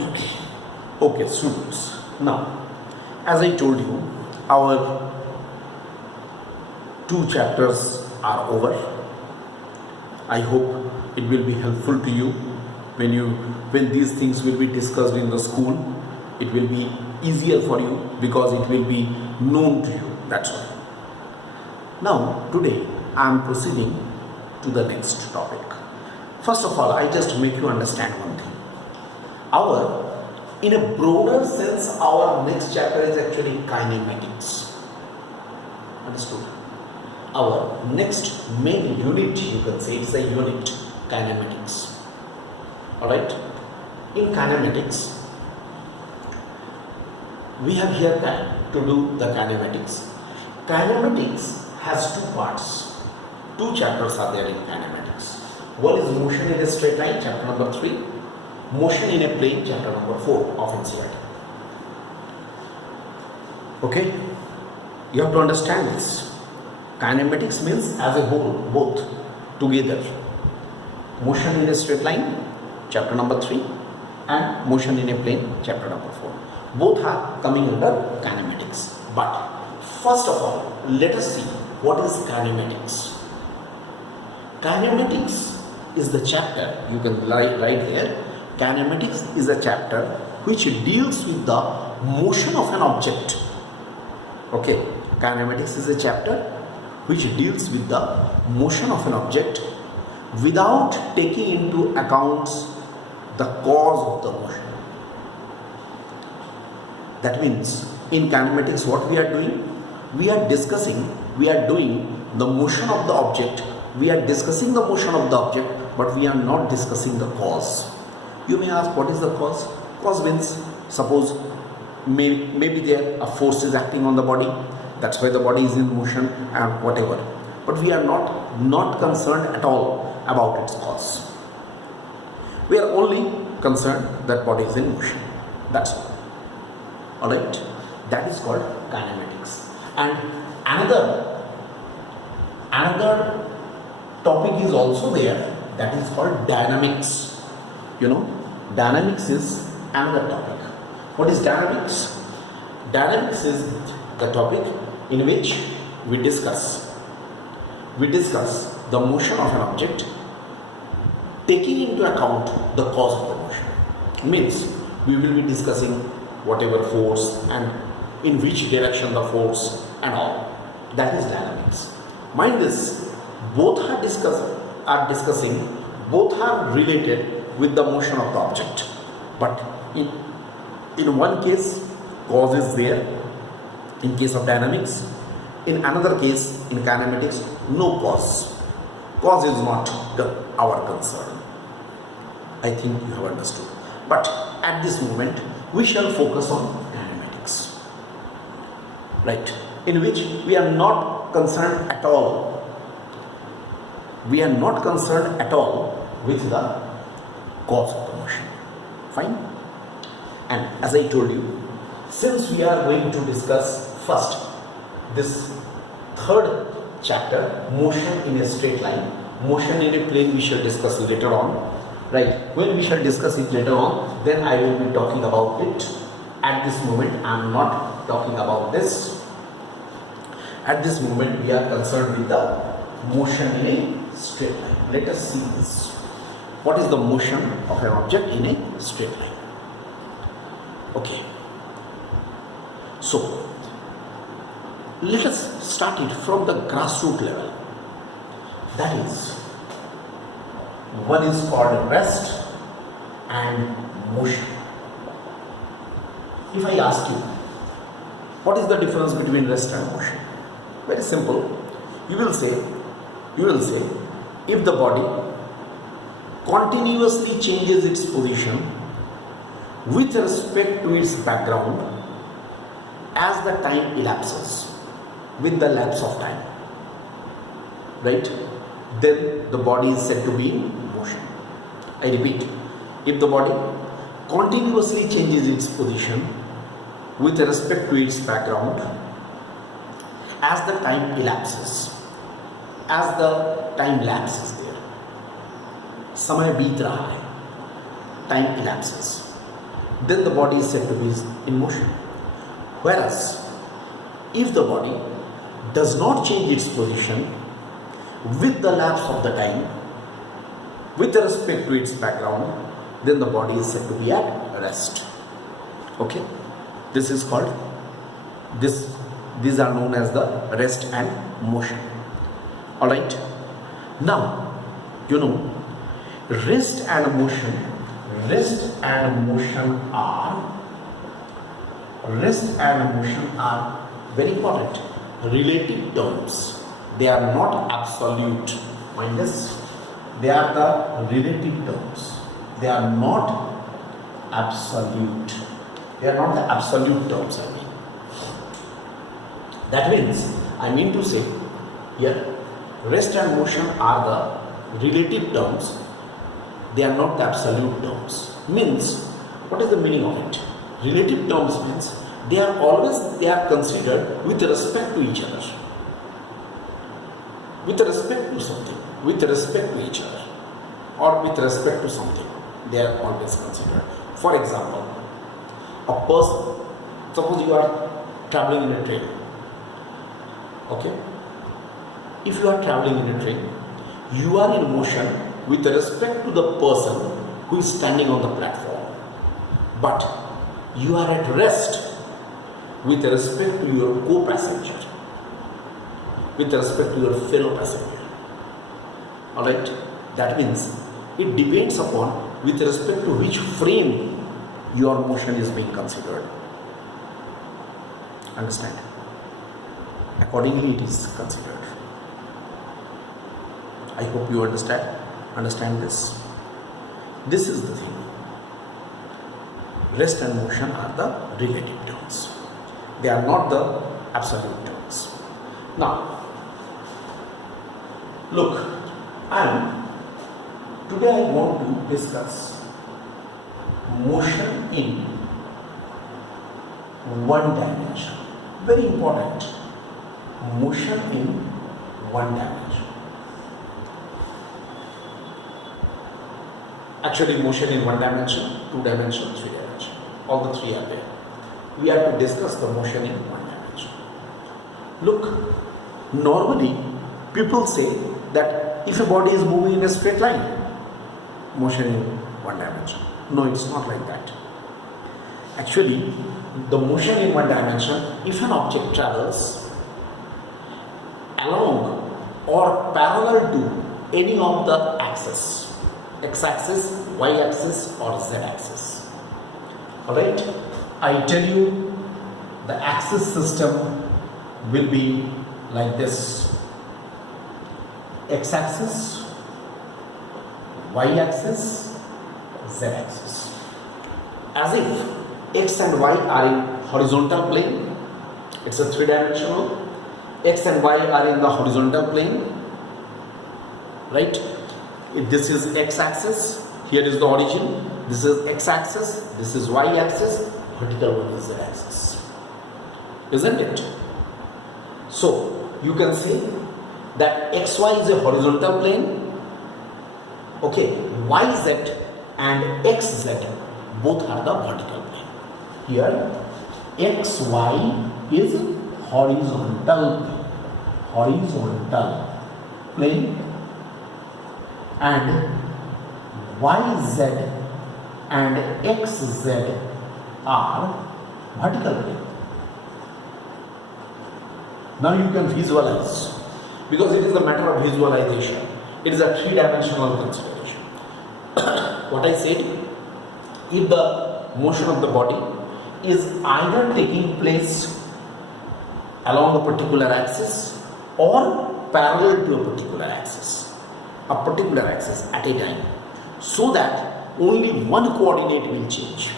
Okay, students. Now, as I told you, our two chapters are over. I hope it will be helpful to you when these things will be discussed in the school. It will be easier for you because it will be known to you. That's all. Now, today I am proceeding to the next topic. First of all, I just make you understand one thing. In a broader sense, our next chapter is actually kinematics. Understood? Our next main unit, you can say, is a unit, kinematics. Alright? In kinematics, we have here to do the kinematics. Kinematics has two parts. Two chapters are there in kinematics. One is motion in a straight line, chapter number 3. Motion in a plane, chapter number 4 of NCERT. Okay? You have to understand this. Kinematics means as a whole, both together. Motion in a straight line, chapter number 3, and motion in a plane, chapter number 4. Both are coming under kinematics. But first of all, let us see what is kinematics. Kinematics is the chapter, you can write here, kinematics is a chapter which deals with the motion of an object. Okay, kinematics is a chapter which deals with the motion of an object without taking into account the cause of the motion. That means in kinematics what we are doing? We are doing the motion of the object. We are discussing the motion of the object, but we are not discussing the cause. You may ask, what is the cause? Cause means, suppose maybe there a force is acting on the body. That's why the body is in motion and whatever. But we are not concerned at all about its cause. We are only concerned that body is in motion. That's all. Alright? That is called kinematics. And another topic is also there, that is called dynamics. You know, dynamics is another topic. What is dynamics? Dynamics is the topic in which we discuss the motion of an object taking into account the cause of the motion. Means we will be discussing whatever force and in which direction the force and all. That is dynamics. Mind this, both are related with the motion of the object. But in one case, cause is there, in case of dynamics. In another case, in kinematics, no cause. Cause is not our concern. I think you have understood. But at this moment, we shall focus on kinematics. Right? In which we are not concerned at all. We are not concerned at all with the cause of the motion. Fine? And as I told you, since we are going to discuss first this third chapter, motion in a straight line, motion in a plane we shall discuss later on. Right? When we shall discuss it later on, then I will be talking about it. At this moment, I am not talking about this. At this moment, we are concerned with the motion in a straight line. Let us see this. What is the motion of an object in a straight line? Okay. So, let us start it from the grassroots level. That is, one is called rest and motion. If I ask you, what is the difference between rest and motion? Very simple. You will say, if the body continuously changes its position with respect to its background as the time elapses, with the lapse of time, right, then the body is said to be in motion. I repeat, if the body continuously changes its position with respect to its background as the time elapses, there, समय बीत रहा है, time elapses, then the body is said to be in motion. Whereas, if the body does not change its position with the lapse of the time, with respect to its background, then the body is said to be at rest. Okay, this is called these are known as the rest and motion. All right, now you know rest and motion are very important relative terms. They are not absolute. Mind this, they are the relative terms. They are not absolute. They are not the absolute terms, I mean. That means, I mean to say, here, rest and motion are the relative terms. They are not the absolute terms. Means, what is the meaning of it? Relative terms means, they are considered with respect to each other. With respect to something. With respect to each other. Or with respect to something. They are always considered. For example, a person, suppose you are traveling in a train. Okay? If you are traveling in a train, you are in motion with respect to the person who is standing on the platform. But you are at rest with respect to your co-passenger, with respect to your fellow passenger. Alright? That means it depends upon with respect to which frame your motion is being considered. Understand? Accordingly it is considered. I hope you understand this. This is the thing. Rest and motion are the relative terms. They are not the absolute terms. Now, look, today I want to discuss motion in one dimension. Very important. Motion in one dimension. Actually, motion in one dimension, two dimension, three dimension. All the three are there. We have to discuss the motion in one dimension. Look, normally people say that if a body is moving in a straight line, motion in one dimension. No, it's not like that. Actually, the motion in one dimension, if an object travels along or parallel to any of the axes, x-axis, y-axis or z-axis. Alright, I tell you the axis system will be like this: x-axis, y-axis, z-axis. As if x and y are in horizontal plane, it's a three-dimensional. X and y are in the horizontal plane, right? If this is x-axis, here is the origin. This is x-axis, this is y-axis, vertical one is z-axis. Isn't it? So, you can see that xy is a horizontal plane. Okay, yz and xz both are the vertical plane. Here, xy is horizontal plane, and yz and xz are vertical plane. Now you can visualize, because it is a matter of visualization. It is a three-dimensional consideration. What I said, if the motion of the body is either taking place along a particular axis or parallel to a particular axis at a time, so that only one coordinate will change.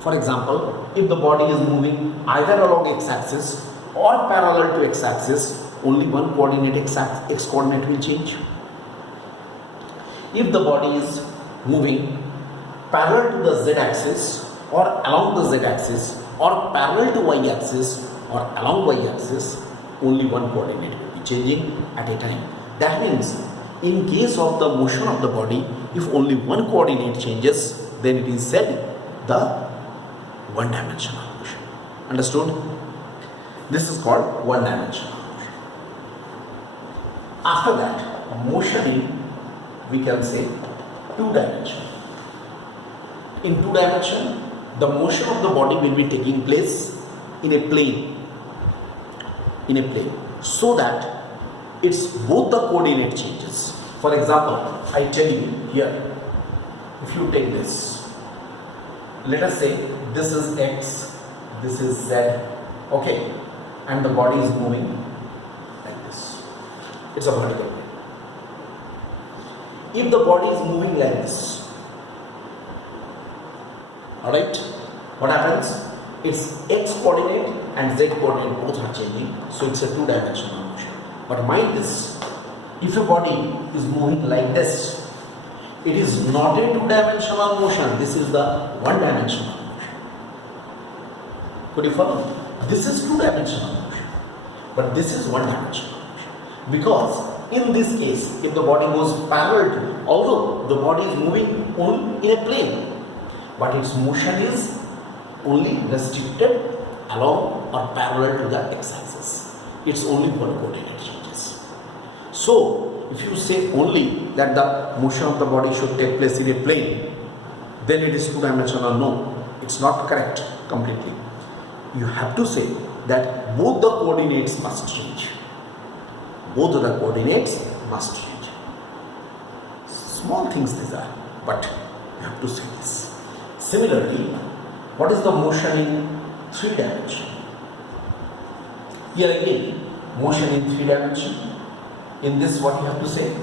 For example, if the body is moving either along x-axis or parallel to x-axis, only one coordinate, x coordinate will change. If the body is moving parallel to the z-axis or along the z-axis or parallel to y-axis or along y-axis, only one coordinate will be changing at a time. That means, in case of the motion of the body, if only one coordinate changes, then it is said the one-dimensional motion. Understood? This is called one-dimensional motion. After that, motion in, we can say, two-dimension. In two-dimension, the motion of the body will be taking place in a plane. So that it's both the coordinate changes. For example, I tell you here, if you take this, let us say this is X, this is Z, okay, and the body is moving like this. It's a vertical plane. If the body is moving like this, alright, what happens? Its X coordinate and Z coordinate both are changing, so it's a two-dimensional motion. But mind this, if a body is moving like this, it is not a two-dimensional motion, this is the one-dimensional motion. Could you follow? This is two-dimensional motion, but this is one-dimensional motion. Because in this case, if the body goes parallel to, although the body is moving only in a plane, but its motion is only restricted along or parallel to the x-axis. It's only one coordinate changes. So, if you say only that the motion of the body should take place in a plane, then it is two-dimensional. No, it's not correct completely. You have to say that both the coordinates must change. Both of the coordinates must change. Small things these are, but you have to say this. Similarly, what is the motion in three dimension? Here again, motion in three dimension. In this, what you have to say?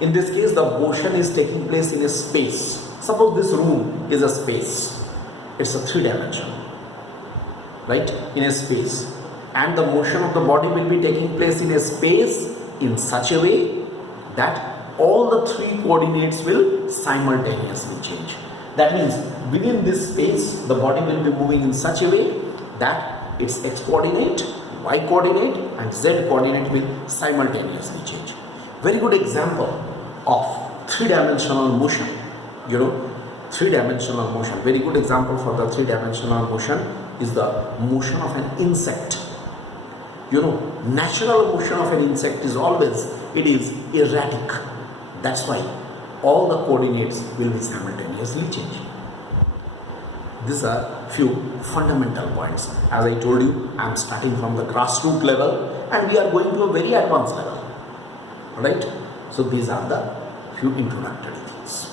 In this case, the motion is taking place in a space. Suppose this room is a space. It's a three dimension, right? In a space. And the motion of the body will be taking place in a space in such a way that all the three coordinates will simultaneously change. That means within this space, the body will be moving in such a way that its x coordinate, y coordinate and z coordinate will simultaneously change. Very good example of three-dimensional motion. Three-dimensional motion. Very good example for the three-dimensional motion is the motion of an insect. Natural motion of an insect is always, it is erratic. That's why all the coordinates will be simultaneously changing. These are few fundamental points. As I told you, I am starting from the grassroots level and we are going to a very advanced level. Alright? So these are the few introductory things.